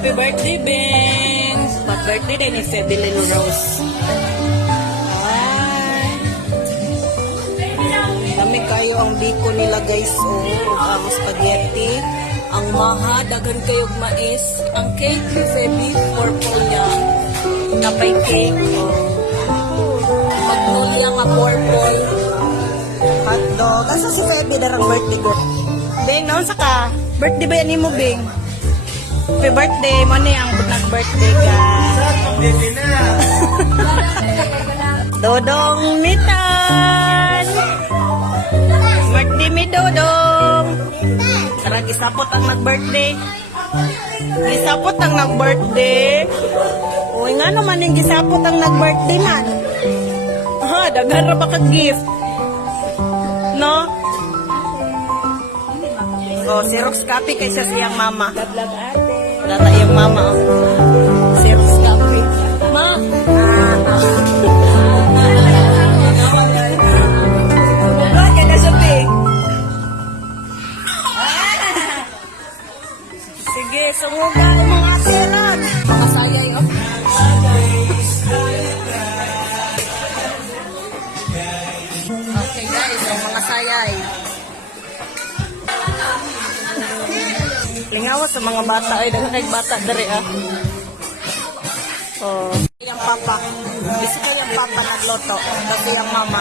Happy birthday, Benz! Happy birthday din ni Febilin Rose. Ay. Dami kayo ang biko nila, guys. Oh, ang spaghetti. Ang maha, dagan kayo mais. Ang cake ni Feby, purple yan. Kapay cake. Oh. Magnolia nga purple. Hotdog. Asa si Feby darang birthday ko? Bing, naon sa ka? Birthday ba yan mo, Bing? Happy birthday. Mo ni ang nag-birthday ka. Dodong Mitan! Birthday mi Dodong! Tara, gisapot ang nag-birthday. Gisapot ang nag-birthday. Uy, nga naman yung gisapot ang nag-birthday man. Ha, daghan ra ba ka gift? No? Oh, Xerox copy kay sa siyang mama. Vlog ate. Wala tayong mama. Oh. Xerox copy. Ma! Bugat ka na siya, Pi. Sige, sunguga ang mga atiran. Mga sayay, oh. Okay, guys, ang mga sayay. Lingawas sa mga bata. Ay, dagang kay bata dari ah. Oh. Yung papa. Gusto ko yung papa nagloto. Kasi yung mama.